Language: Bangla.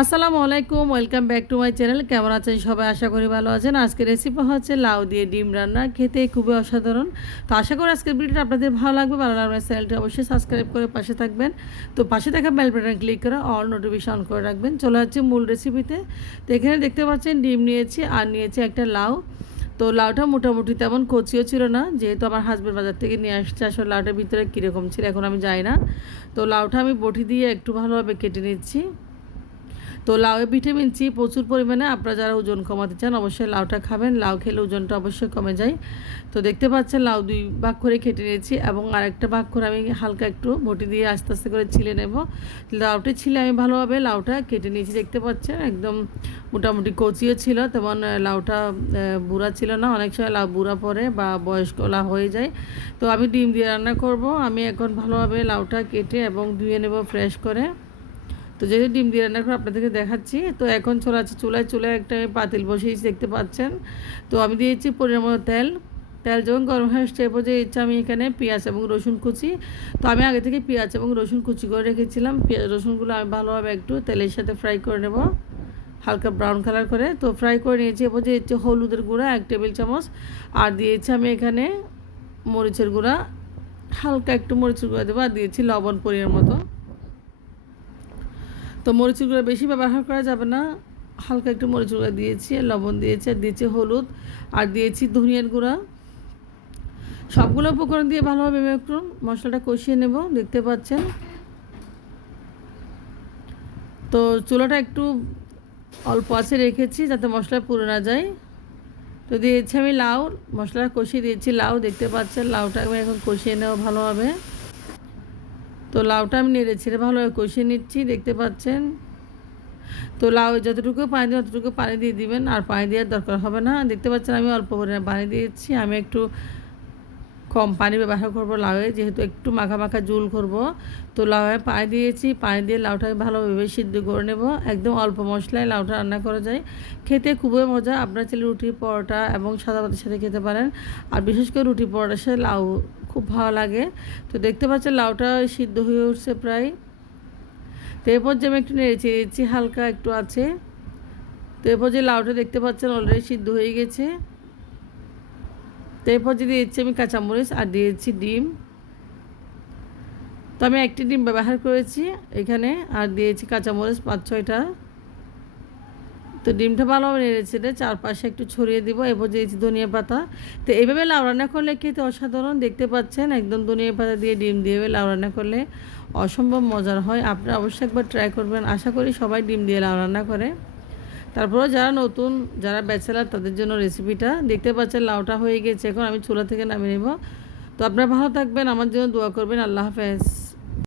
আসসালামু আলাইকুম, welcome back to my channel. কেমন আছেন সবাই? আশা করি ভালো আছেন। আজকের রেসিপি হচ্ছে লাউ দিয়ে ডিম রান্না, খেতে খুবই অসাধারণ। তো আশা করি আজকের ভিডিওটা আপনাদের ভালো লাগবে। ভালো লাগলে চ্যানেলটা অবশ্যই সাবস্ক্রাইব করে পাশে থাকবেন। তো পাশে থাকা বেল বাটন ক্লিক করে অল নোটিফিকেশন অন করে রাখবেন। চলে যাচ্ছে মূল রেসিপিতে। তো এখানে দেখতে পাচ্ছেন ডিম নিয়েছি আর নিয়েছি একটা লাউ। তো লাউটা মোটামুটি তেমন কচিও ছিল না, যেহেতু আমার হাজব্যান্ড বাজার থেকে নিয়ে আসছে। আসলে লাউটার ভিতরে কীরকম ছিল এখন আমি জানি না। তো লাউটা আমি বটি দিয়ে একটু ভালোভাবে কেটে নিচ্ছি। তো লাউয়ে ভিটামিন সি প্রচুর পরিমাণে। আপনারা যারা ওজন কমাতে চান অবশ্যই লাউটা খাবেন। লাউ খেলে ওজনটা অবশ্যই কমে যায়। তো দেখতে পাচ্ছেন লাউ দুই ভাগ করে কেটে নিয়েছি এবং আরেকটা ভাগ করে আমি হালকা একটু বটি দিয়ে আস্তে আস্তে করে ছিলে নেব। লাউটা ছিলে আমি ভালোভাবে লাউটা কেটে নিয়েছি। দেখতে পাচ্ছেন একদম মোটামুটি কচিও ছিল, তেমন লাউটা বুড়া ছিল না। অনেক সময় লাউ বুড়া পড়ে বা বয়স্ক লাউ হয়ে যায়। তো আমি ডিম দিয়ে রান্না করব। আমি এখন ভালোভাবে লাউটা কেটে এবং ধুয়ে নেব ফ্রেশ করে। তো যেহেতু ডিম দিয়ে রান্না করে আপনাদেরকে দেখাচ্ছি। তো এখন চলে আছে চুলায় একটা পাতিল বসিয়েছি, দেখতে পাচ্ছেন। তো আমি দিয়েছি পরিমাণ মতো তেল। তেল যখন গরম হয়ে আসছে এরপর দিয়েছি আমি এখানে পেঁয়াজ এবং রসুন কুচি। তো আমি আগে থেকে পেঁয়াজ এবং রসুন কুচি করে রেখেছিলাম। পেঁয়াজ রসুনগুলো আমি ভালোভাবে একটু তেলের সাথে ফ্রাই করে নেব, হালকা ব্রাউন কালার করে। তো ফ্রাই করে নিয়েছি। এরপর দিয়েছি হলুদের গুঁড়া 1 টেবিল চামচ। আর দিয়েছি আমি এখানে মরিচের গুঁড়া, হালকা একটু মরিচের গুঁড়া দেবো। আর দিয়েছি লবণ পরিমাণ মতো। তো মরিচের গুঁড়া বেশি ব্যবহার করা যাবে না, হালকা একটু মরিচের গুঁড়া দিয়েছি, লবণ দিয়েছি, আর দিয়েছি হলুদ, আর দিয়েছি ধনিয়ার গুঁড়া। সবগুলো উপকরণ দিয়ে ভালোভাবে আমি একটু মশলাটা কষিয়ে নেব। দেখতে পাচ্ছেন। তো চুলাটা একটু অল্প আছে রেখেছি যাতে মশলা পুড়ে না যায়। তো দিয়েছি আমি লাউ, মশলা কষিয়ে দিয়েছি লাউ। দেখতে পাচ্ছেন লাউটা আমি এখন কষিয়ে নেব ভালোভাবে। তো লাউটা আমি নেড়ে ছেড়ে ভালোভাবে কষিয়ে নিচ্ছি, দেখতে পাচ্ছেন। তো লাউ যতটুকু পানি দেবেন ততটুকু পানি দিয়ে দিবেন, আর পানি দেওয়ার দরকার হবে না। দেখতে পাচ্ছেন আমি অল্প পরিমাণে পানি দিয়েছি। আমি একটু কম পানি ব্যবহার করব লাউয়ে, যেহেতু একটু মাখা মাখা ঝোল করব। তো লাউয়ে পানি দিয়েছি, পানি দিয়ে লাউটাকে ভালোভাবে সিদ্ধ করে নেব। একদম অল্প মশলায় লাউটা রান্না করা যায়, খেতে খুবই মজা। আপনারা চাইলে রুটি পরোটা এবং সাদা ভাতের সাথে খেতে পারেন। আর বিশেষ করে রুটি পরোটার সাথে লাউ খুব ভালো লাগে। তো দেখতে পাচ্ছেন লাউটা সিদ্ধ হয়ে উঠছে প্রায়। তো এরপর যে আমি একটু নেড়ে চেড়ে দিচ্ছি, হালকা একটু আছে। তো এরপর যে লাউটা দেখতে পাচ্ছেন অলরেডি সিদ্ধ হয়ে গেছে। তো এরপর যে দিয়েছি আমি কাঁচামরিচ আর দিয়েছি ডিম। তো আমি একটি ডিম ব্যবহার করেছি এখানে, আর দিয়েছি কাঁচামরিচ 5-6টা। তো ডিমটা ভালোভাবে নেড়েছে, চারপাশে একটু ছড়িয়ে দিব। এরপর দিয়েছি ধনিয়া পাতা। তো এইভাবে লাউ রান্না করলে খেতে অসাধারণ। দেখতে পাচ্ছেন একদম ধনিয়া পাতা দিয়ে ডিম দিয়ে লাউ রান্না করলে অসম্ভব মজার হয়। আপনারা অবশ্যই একবার ট্রাই করবেন। আশা করি সবাই ডিম দিয়ে লাউ রান্না করে। তারপরে যারা নতুন, যারা ব্যাচেলার, তাদের জন্য রেসিপিটা। দেখতে পাচ্ছেন লাউটা হয়ে গেছে, এখন আমি চুলা থেকে নামিয়ে নেব। তো আপনারা ভালো থাকবেন, আমার জন্য দোয়া করবেন। আল্লাহ হাফেজ।